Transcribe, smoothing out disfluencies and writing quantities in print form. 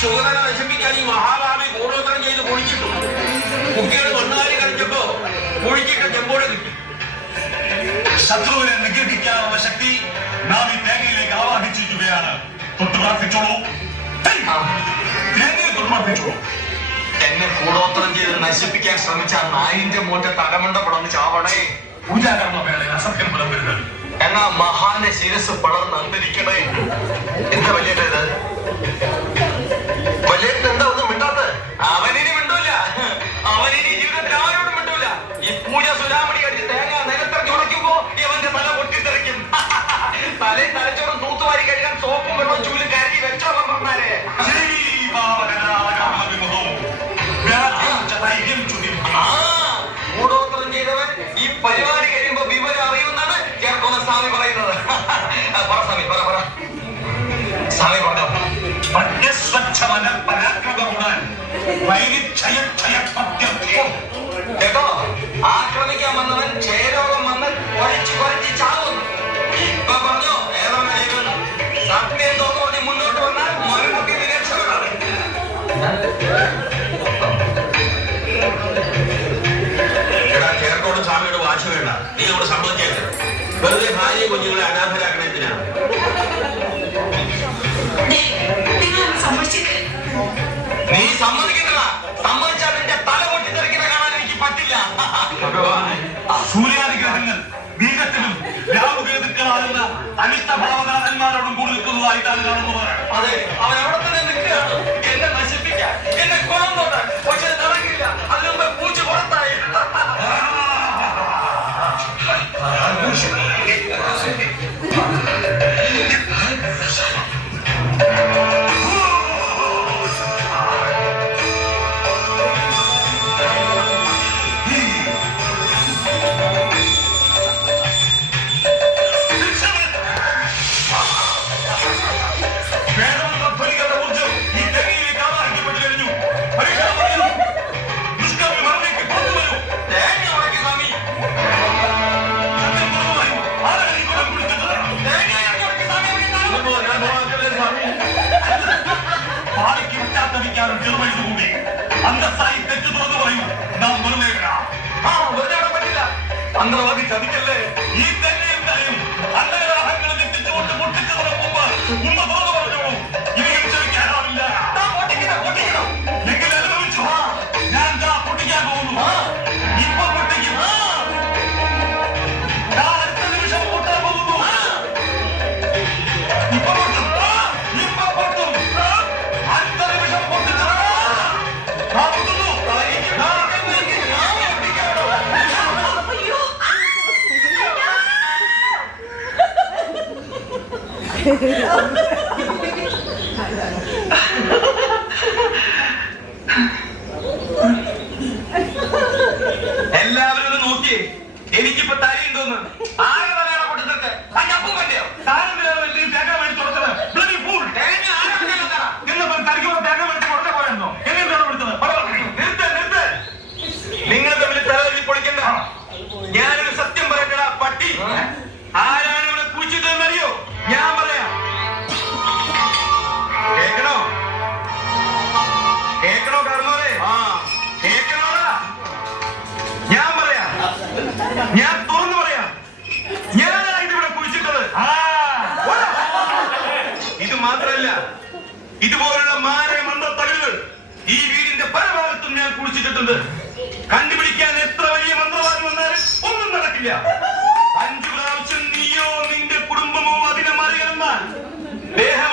ശുഗതനെ നശിപ്പിക്കാൻ ഈ മഹാഭാവി കൂടോത്രം ചെയ്ത് പൊളിച്ചിട്ടു. കുട്ടികളെ വണ്ണാരി കളിച്ചപ്പോ പൊളിച്ചിട്ട ചെമ്പോടെ കിട്ടി. ശത്രുവിനെ നിഗ്രഹിക്കാനുള്ള ശക്തി നാം ഈ തേങ്ങയിലേക്ക് ആവാഹിച്ചിരിക്കുകയാണ്. തൊട്ട് പ്രാർത്ഥിച്ചോളൂ, തേങ്ങയെ തൊട്ട് പ്രാർത്ഥിച്ചോളൂ. എന്നെ കൂടോത്രം ചെയ്ത് നശിപ്പിക്കാൻ ശ്രമിച്ച നായിന്റെ മോന്റെ തലമണ്ട പടന്ന് ചാവണേ. പൂജാകർമ്മ വേള അസഭ്യം പുലമ്പരുത്. എന്നാ മഹാന്റെ ശിരസ് പടർന്ന് അന്തരിക്കണേ. എന്താ വലിയേട്ട ഇത്? വലിയേട്ടൻ എന്താ ഒന്നും മിണ്ടാത്ത? അവനിനി മിണ്ടൂല. അവനിനി ജീവിതത്തിൽ ആരോടും മിണ്ടൂല. ഈ പൂജ സുരാമണി അടിച്ച് തേങ്ങ നിലത്തിറക്കി ഉടയ്ക്കുമ്പോ ഇവന്റെ തല പൊട്ടിത്തെറിക്കും. തലയും തലച്ചോറും തൂത്തുവാരി കഴിയാൻ സോപ്പും വെള്ളം ചൂലും കരുതി വെച്ചോ പറഞ്ഞാലേ. കൂടോത്രം ചെയ്തവൻ ഈ പരിപാടി കഴിയുമ്പോ വിവരം അറിയുമെന്നാണ് ചേർക്കുന്ന സ്വാമി പറയുന്നത്. പറ സ്വാമി, പറ പറ സ്വാമി പറഞ്ഞോ. കേട്ടോ, ആക്രമിക്കാൻ വന്നവൻ ക്ഷയരോഗം വന്ന് കുഴച്ച് കുഴച്ച് ചാവുന്നു. ഇപ്പൊ പറഞ്ഞോ ഏതാണ് ചെയ്യുന്നത്? സത്യം തോന്നു പറഞ്ഞ് മുന്നോട്ട് വന്നാൽ മറുകുട്ടി നിരക്ഷകളാണ്. എടാ, കേരളത്തോട് സ്വാമിയോട് വാശി വേണ്ട. നീ ഇവിടെ സമ്മതിച്ചേക്ക്. വെറുതെ ഭാര്യ കുഞ്ഞുങ്ങളെ അനാഥരാക്കണ എന്തിനാണ്? നീ സമ്മതിക്കുന്നില്ല. സമ്മതിച്ചാൽ നിന്റെ തല പൊട്ടിത്തെറിക്കുന്ന കാണാൻ എനിക്ക് പറ്റില്ല. സൂര്യാദിഗ്രഹങ്ങൾ ബീജത്തിലും രാവുകേതുക്കളാകുന്ന അനിഷ്ടഭാവനാഥന്മാരോടും കൂടി നിൽക്കുന്നതായിട്ടാണ് കാണുന്നത്. അതെ, അവൻ അവിടെ തന്നെ നിൽക്കുകയാണ്. എന്നെ നശിപ്പിക്കാൻ, എന്നെ കൊളം തൊട്ടാൻ. പക്ഷെ നടക്കില്ല. അതിന് മുമ്പ് പൂച്ച പുറത്തായി. ചെറുവയസ്സുകൂടി അന്തസ്സായി തെറ്റു തുറന്നു പറയൂ. നാം വെറുതെ പറ്റില്ല. അന്തർവാദി ചതിക്കല്ലേ. ഈ തെങ്ങയും തലയും അന്തരാഹങ്ങൾ തെറ്റിച്ചുകൊണ്ട് പൊട്ടിച്ചു തുറക്കുമ്പോ ഉമ്മ തുറന്നു പറഞ്ഞോളൂ. ഇനിയും ക്ഷമിക്കാനാവില്ല. എങ്കിൽ അനുഭവിച്ചു. ഞാൻ പൊട്ടിക്കാൻ പോകുന്നു. ഇപ്പൊ പൊട്ടിക്കും. അടുത്ത നിമിഷം പൊട്ടാൻ പോകുന്നു. ഇപ്പൊ പൊട്ടും. ഇപ്പൊ പൊട്ടും. അടുത്ത നിമിഷം പൊട്ടിച്ചു. എല്ലാവരും നോക്കിയേ. എനിക്കിപ്പോ തലയുണ്ടോന്ന്. ആരെ തലയാണ് പൊട്ടിത്തെറിച്ചത്? അപ്പം പറ്റിയോ? തേങ്ങ മേടിച്ചു കൊടുത്തത് തേങ്ങ ആരാ? എന്നപ്പോ തനിക്ക് തേങ്ങ മേടിച്ച് കൊടുത്ത പോയെന്നോ? എങ്ങനെയാണ് വിളിച്ചത്? നിർത്ത്. നിങ്ങൾ തമ്മിൽ തലവെല്ലി പൊളിക്കണ്ട. ഞാനൊരു സത്യം പറയട്ടടാ പട്ടി. ആരാണ് ഇവിടെ പൂച്ചിട്ടെന്നറിയോ? ഞാൻ പറയാം. കേക്കണോ കാരണോരെ? കേക്കണോടാ. ഞാൻ പറയാം. ഞാൻ തുറന്നു പറയാം. ഞാനായിട്ട് ഇവിടെ കുഴിച്ചിട്ടത്. ഇത് മാത്രല്ല, ഇതുപോലുള്ള മന്ത്രത്തകിടുകൾ ഈ വീടിന്റെ പല ഭാഗത്തും ഞാൻ കുഴിച്ചിട്ടുണ്ട്. കണ്ടുപിടിക്കാൻ എത്ര വലിയ മന്ത്രവാദി വന്നാലും ഒന്നും നടക്കില്ല. 5 പ്രാവശ്യം നീയോ നിന്റെ കുടുംബമോ അതിനെ മറികടന്നാൽ ദേഹം